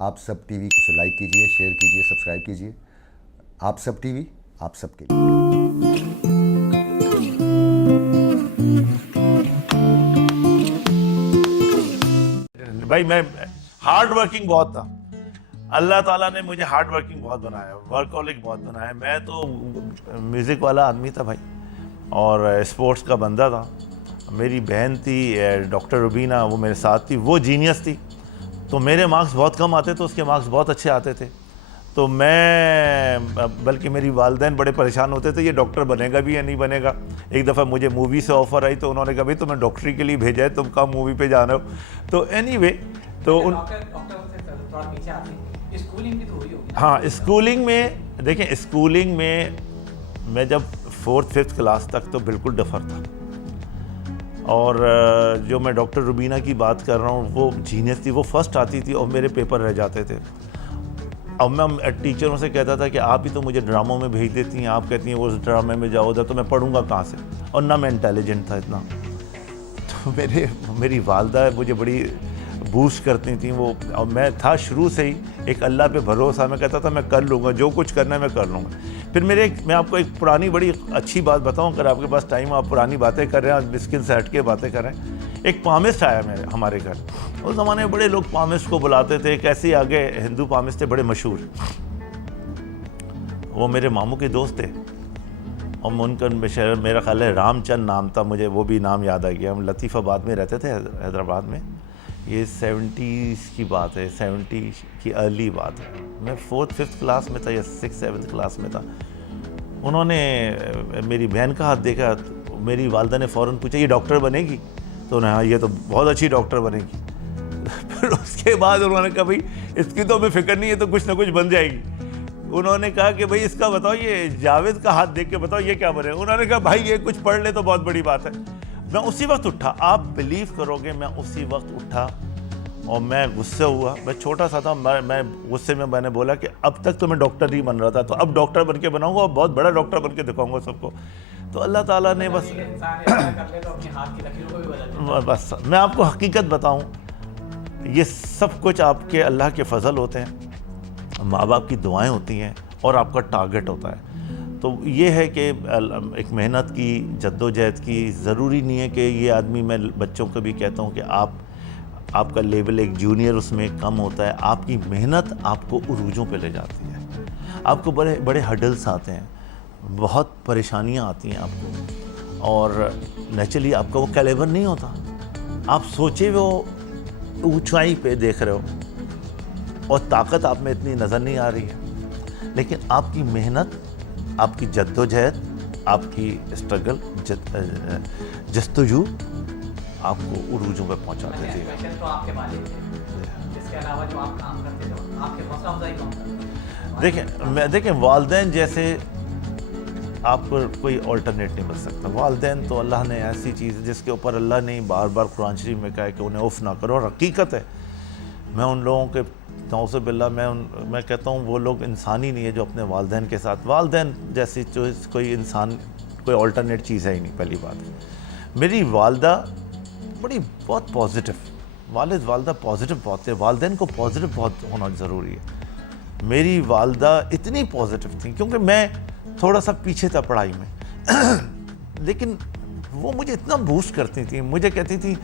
آپ سب T V کو like کیجیے، شیئر کیجیے، سبسکرائب کیجیے. آپ سب ٹی وی آپ سب کے لیے. بھائی میں ہارڈ ورکنگ بہت تھا. اللہ تعالیٰ نے مجھے ہارڈ ورکنگ بہت بنایا، ورکہولک بہت بنایا. میں تو میوزک والا آدمی تھا بھائی، اور اسپورٹس کا بندہ تھا. میری بہن تھی ڈاکٹر روبینہ، وہ میرے ساتھ تھی، وہ جینیس تھی. تو میرے مارکس بہت کم آتے تھے، اس کے مارکس بہت اچھے آتے تھے. تو میں بلکہ میری والدین بڑے پریشان ہوتے تھے، یہ ڈاکٹر بنے گا بھی یا نہیں بنے گا. ایک دفعہ مجھے مووی سے آفر آئی تو انہوں نے کہا بھائی تمہیں ڈاکٹری کے لیے بھیجا ہے، تم کہاں مووی پہ جانا ہو. تو اینی وے تو ہاں اسکولنگ میں دیکھیں، اسکولنگ میں جب 4th 5th کلاس تک تو بالکل ڈفر تھا. اور جو میں ڈاکٹر روبینہ کی بات کر رہا ہوں، وہ جینیس تھی، وہ فرسٹ آتی تھی اور میرے پیپر رہ جاتے تھے. اب میں ٹیچروں سے کہتا تھا کہ آپ ہی تو مجھے ڈراموں میں بھیج دیتی ہیں، آپ کہتی ہیں وہ اس ڈرامے میں جاؤ ادھر، تو میں پڑھوں گا کہاں سے. اور نہ میں انٹیلیجنٹ تھا اتنا. تو میری والدہ مجھے بڑی بوسٹ کرتی تھیں وہ، اور میں تھا شروع سے ہی ایک اللہ پہ بھروسہ. میں کہتا تھا میں کر لوں گا، جو کچھ کرنا ہے میں کر لوں گا. پھر میں آپ کو ایک پرانی بڑی اچھی بات بتاؤں، اگر آپ کے پاس ٹائم، آپ پرانی باتیں کر رہے ہیں، آپ مسکن سے ہٹ کے باتیں کر رہے ہیں. ایک پامسٹ آیا ہمارے گھر. اس زمانے میں بڑے لوگ پامسٹ کو بلاتے تھے، کیسے آگے ہندو پامسٹ تھے بڑے مشہور. وہ میرے ماموں کے دوست تھے، اور ان کا میرا خیال ہے رام چند نام تھا، مجھے وہ بھی نام یاد آ گیا. ہم لطیف آباد میں رہتے تھے، حیدرآباد میں. یہ 70s کی بات ہے، 70 کی ارلی بات ہے. میں 4th 5th کلاس میں تھا یا 6th 7th کلاس میں تھا. انہوں نے میری بہن کا ہاتھ دیکھا، میری والدہ نے فوراً پوچھا یہ ڈاکٹر بنے گی؟ تو انہوں نے ہاں یہ تو بہت اچھی ڈاکٹر بنے گی. پھر اس کے بعد انہوں نے کہا بھائی اس کی تو ہمیں فکر نہیں ہے، تو کچھ نہ کچھ بن جائے گی. انہوں نے کہا کہ بھائی اس کا بتاؤ، یہ جاوید کا ہاتھ دیکھ کے بتاؤ یہ کیا بنے. انہوں نے کہا بھائی یہ کچھ پڑھ لے تو بہت بڑی بات ہے. میں اسی وقت اٹھا، آپ بلیو کرو گے، میں اسی وقت اٹھا اور میں غصے ہوا. میں چھوٹا سا تھا، میں غصے میں نے بولا کہ اب تک تو میں ڈاکٹر نہیں بن رہا تھا، تو اب ڈاکٹر بن کے بناؤں گا اور بہت بڑا ڈاکٹر بن کے دکھاؤں گا سب کو. تو اللہ تعالیٰ نے بس میں آپ کو حقیقت بتاؤں، یہ سب کچھ آپ کے اللہ کے فضل ہوتے ہیں، ماں باپ کی دعائیں ہوتی ہیں، اور آپ کا ٹارگٹ ہوتا ہے. تو یہ ہے کہ ایک محنت کی، جد و جہد کی. ضروری نہیں ہے کہ یہ آدمی، میں بچوں کو بھی کہتا ہوں کہ آپ کا لیول ایک جونیئر اس میں کم ہوتا ہے. آپ کی محنت آپ کو عروجوں پہ لے جاتی ہے. آپ کو بڑے بڑے ہڈلس آتے ہیں، بہت پریشانیاں آتی ہیں آپ کو، اور نیچرلی آپ کا وہ کیلیبر نہیں ہوتا. آپ سوچے وہ اونچائی پہ دیکھ رہے ہو اور طاقت آپ میں اتنی نظر نہیں آ رہی ہے، لیکن آپ کی محنت، آپ کی جد و جہد، آپ کی اسٹرگل، جستجو آپ کو عروجوں پہ پہنچا دیتی ہے. دیکھیں والدین جیسے آپ کو کوئی آلٹرنیٹ نہیں مل سکتا. والدین تو اللہ نے ایسی چیز جس کے اوپر اللہ نے بار بار قرآن شریف میں کہا ہے کہ انہیں اف نہ کرو، اور حقیقت ہے. میں ان لوگوں کے نعوذ باللہ میں کہتا ہوں وہ لوگ انسان ہی نہیں ہے جو اپنے والدین کے ساتھ، والدین جیسی کوئی انسان، کوئی آلٹرنیٹ چیز ہے ہی نہیں. پہلی بات، میری والدہ بہت پازیٹیو، والد والدہ پازیٹیو بہت تھے. والدین کو پازیٹیو بہت ہونا ضروری ہے. میری والدہ اتنی پازیٹیو تھیں، کیونکہ میں تھوڑا سا پیچھے تھا پڑھائی میں، لیکن وہ مجھے اتنا بوسٹ کرتی تھیں. مجھے کہتی تھیں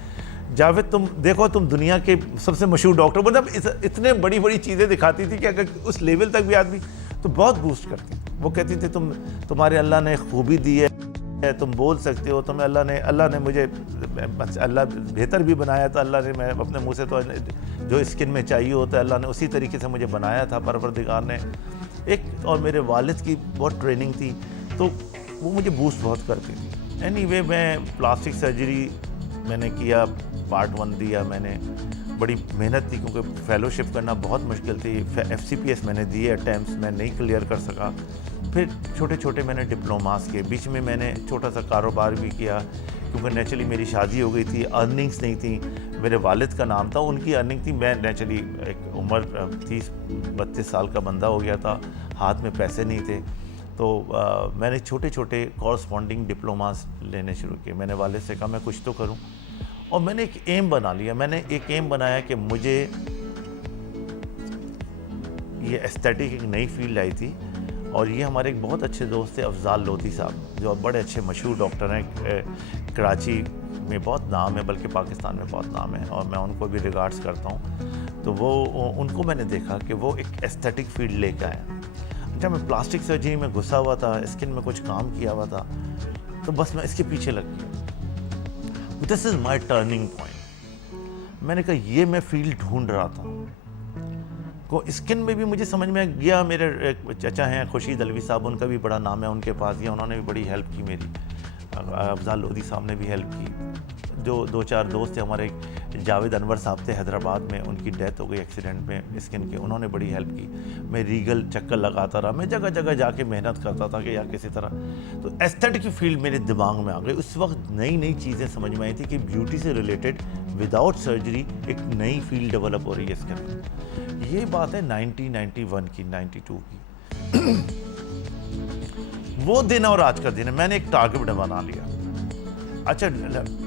جاوید تم دیکھو، تم دنیا کے سب سے مشہور ڈاکٹر، مطلب اتنے بڑی بڑی چیزیں دکھاتی تھی کہ اگر اس لیول تک بھی آدمی، تو بہت بوسٹ کرتی. وہ کہتی تھی تمہارے اللہ نے خوبی دی ہے، تم بول سکتے ہو. تمہیں اللہ نے مجھے اللہ بہتر بھی بنایا تھا. اللہ نے، میں اپنے منہ سے تو جو اسکن میں چاہیے ہوتا ہے اللہ نے اسی طریقے سے مجھے بنایا تھا پروردگار نے. اور میرے والد کی بہت ٹریننگ تھی، تو وہ مجھے بوسٹ بہت کرتی تھی. اینی وے میں پلاسٹک سرجری میں نے کیا، پارٹ 1 دیا میں نے. بڑی محنت تھی کیونکہ فیلوشپ کرنا بہت مشکل تھی. FCPS میں نے دیے اٹیمپٹس، میں نہیں کلیئر کر سکا. پھر چھوٹے چھوٹے میں نے ڈپلوماس کیے. بیچ میں نے چھوٹا سا کاروبار بھی کیا، کیونکہ نیچرلی میری شادی ہو گئی تھی، ارننگس نہیں تھیں. میرے والد کا نام تھا، ان کی ارننگ تھی. میں نیچرلی ایک عمر 30-32 سال کا بندہ ہو گیا تھا، ہاتھ میں پیسے نہیں تھے. تو میں نے چھوٹے چھوٹے کورسپونڈنگ ڈپلوماس لینے شروع کیے. میں نے والد سے کہا میں کچھ تو کروں، اور میں نے ایک ایم بنا لیا. میں نے ایک ایم بنایا کہ مجھے یہ ایستھیٹک ایک نئی فیلڈ آئی تھی، اور یہ ہمارے ایک بہت اچھے دوست تھے افضال لودھی صاحب، جو بڑے اچھے مشہور ڈاکٹر ہیں، کراچی میں بہت نام ہے، بلکہ پاکستان میں بہت نام ہے، اور میں ان کو بھی ریگارڈس کرتا ہوں. تو وہ ان کو میں نے دیکھا کہ وہ ایک ایستھیٹک فیلڈ لے کے آئے. جب میں پلاسٹک سرجری میں گھسا ہوا تھا، اسکن میں کچھ کام کیا ہوا تھا، تو بس میں اس کے پیچھے لگ گیا. دس از مائی ٹرننگ پوائنٹ. میں نے کہا یہ میں فیلڈ ڈھونڈ رہا تھا. کو اسکن میں بھی مجھے سمجھ میں گیا. میرے ایک چچا ہیں خورشید علوی صاحب، ان کا بھی بڑا نام ہے، ان کے پاس گیا، انہوں نے بھی بڑی ہیلپ کی میری. افضال لودھی صاحب نے بھی ہیلپ کی. جو دو چار دوست تھے ہمارے، جاوید انور صاحب تھے حیدرآباد میں، ان کی ڈیتھ ہو گئی ایکسیڈنٹ میں اسکن کے، انہوں نے بڑی ہیلپ کی. میں ریگل چکر لگاتا رہا، میں جگہ جگہ جا کے محنت کرتا تھا کہ یار کسی طرح. تو ایستھیٹک کی فیلڈ میرے دماغ میں آ گئی. اس وقت نئی نئی چیزیں سمجھ میں آئی تھی کہ بیوٹی سے ریلیٹڈ وداؤٹ سرجری ایک نئی فیلڈ ڈیولپ ہو رہی ہے اس کے اندر. یہ بات ہے 1991 کی، 92 کی. وہ دن اور آج کا دن ہے. میں نے ایک ٹارگیٹ بنا لیا. اچھا،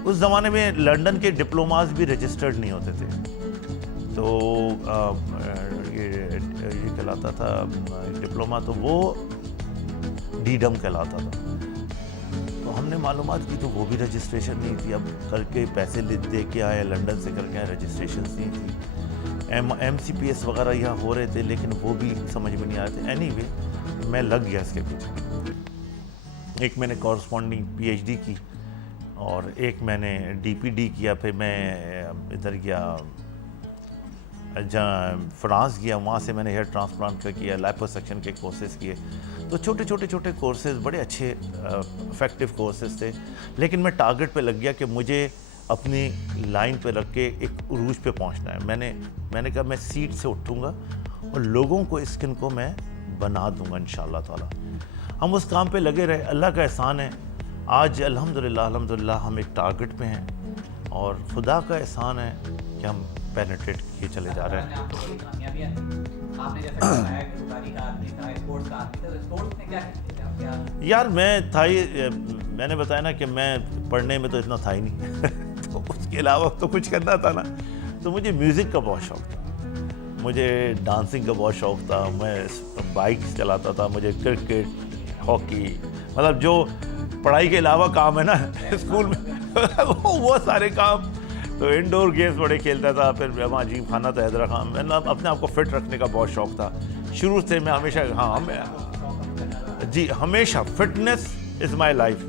اس زمانے میں لنڈن کے ڈپلوماز بھی رجسٹرڈ نہیں ہوتے تھے، تو یہ کہلاتا تھا ڈپلوما، تو وہ ڈیڈم کہلاتا تھا. تو ہم نے معلومات کی تو وہ بھی رجسٹریشن نہیں تھی. اب کر کے پیسے دے کے آئے، لنڈن سے کر کے آئے، رجسٹریشن نہیں تھی. ایم سی پی ایس وغیرہ یہاں ہو رہے تھے، لیکن وہ بھی سمجھ میں نہیں آئے تھے. اینی وے میں لگ گیا اس کے پیچھے. ایک میں نے کورسپونڈنگ پی ایچ ڈی کی، اور ایک میں نے ڈی پی ڈی کیا. پھر میں ادھر گیا، جہاں فرانس گیا، وہاں سے میں نے ہیئر ٹرانسپلانٹ کا کیا، لائپوسیکشن کے کورسز کیے. تو چھوٹے چھوٹے کورسز، بڑے اچھے افیکٹو کورسز تھے. لیکن میں ٹارگٹ پہ لگ گیا کہ مجھے اپنی لائن پہ رکھ کے ایک عروج پہ پہنچنا ہے. میں نے کہا میں سیٹ سے اٹھوں گا اور لوگوں کو اسکن کو میں بنا دوں گا انشاءاللہ تعالیٰ. ہم اس کام پہ لگے رہے. اللہ کا احسان ہے، آج الحمدللہ ہم ایک ٹارگٹ پہ ہیں، اور خدا کا احسان ہے کہ ہم پینیٹریٹ کیے چلے جا رہے ہیں. یار میں نے بتایا نا کہ میں پڑھنے میں تو اتنا تھا ہی نہیں تو اس کے علاوہ تو کچھ کرنا تھا نا. تو مجھے میوزک کا بہت شوق تھا، مجھے ڈانسنگ کا بہت شوق تھا، میں بائک چلاتا تھا، مجھے کرکٹ، ہاکی، مطلب جو پڑھائی کے علاوہ کام ہے نا اسکول میں وہ سارے کام. تو انڈور گیمز بڑے کھیلتا تھا. پھر وہاں عجیب خانہ تھا حیدرآباد میں. اپنے آپ کو فٹ رکھنے کا بہت شوق تھا شروع سے. میں ہمیشہ ہمیشہ fitness is my life.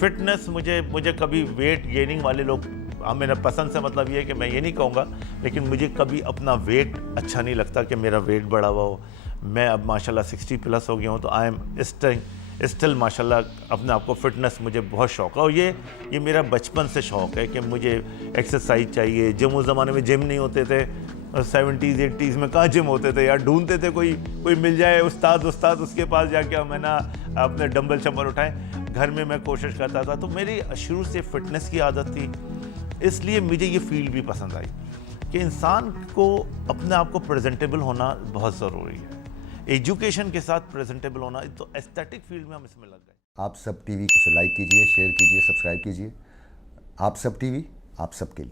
Fitness مجھے کبھی ویٹ گیننگ والے لوگ، میرا پسند سے مطلب یہ ہے کہ میں یہ نہیں کہوں گا، لیکن مجھے کبھی اپنا ویٹ اچھا نہیں لگتا کہ میرا ویٹ بڑھا ہوا ہو. میں اب ماشاءاللہ 60+ ہو گیا ہوں، تو آئی ایم اسٹل ماشاءاللہ اپنے آپ کو فٹنس مجھے بہت شوق ہے. اور یہ میرا بچپن سے شوق ہے کہ مجھے ایکسرسائز چاہیے. جم اس زمانے میں جم نہیں ہوتے تھے، 70s 80s میں کہاں جم ہوتے تھے یار. ڈھونڈتے تھے کوئی مل جائے استاد، اس کے پاس جا کے میں نا اپنے ڈمبل شمبل اٹھائیں. گھر میں کوشش کرتا تھا. تو میری شروع سے فٹنس کی عادت تھی، اس لیے مجھے یہ فیلڈ بھی پسند آئی کہ انسان کو اپنے آپ کو پریزنٹیبل ہونا بہت ضروری ہے. ایجوکیشن کے ساتھ پریزنٹیبل ہونا، تو ایستھیٹک فیلڈ میں ہم اس میں لگ گئے. آپ سب ٹی وی کو لائک کیجیے، شیئر کیجیے، سبسکرائب کیجیے. آپ سب ٹی وی آپ سب کے لیے.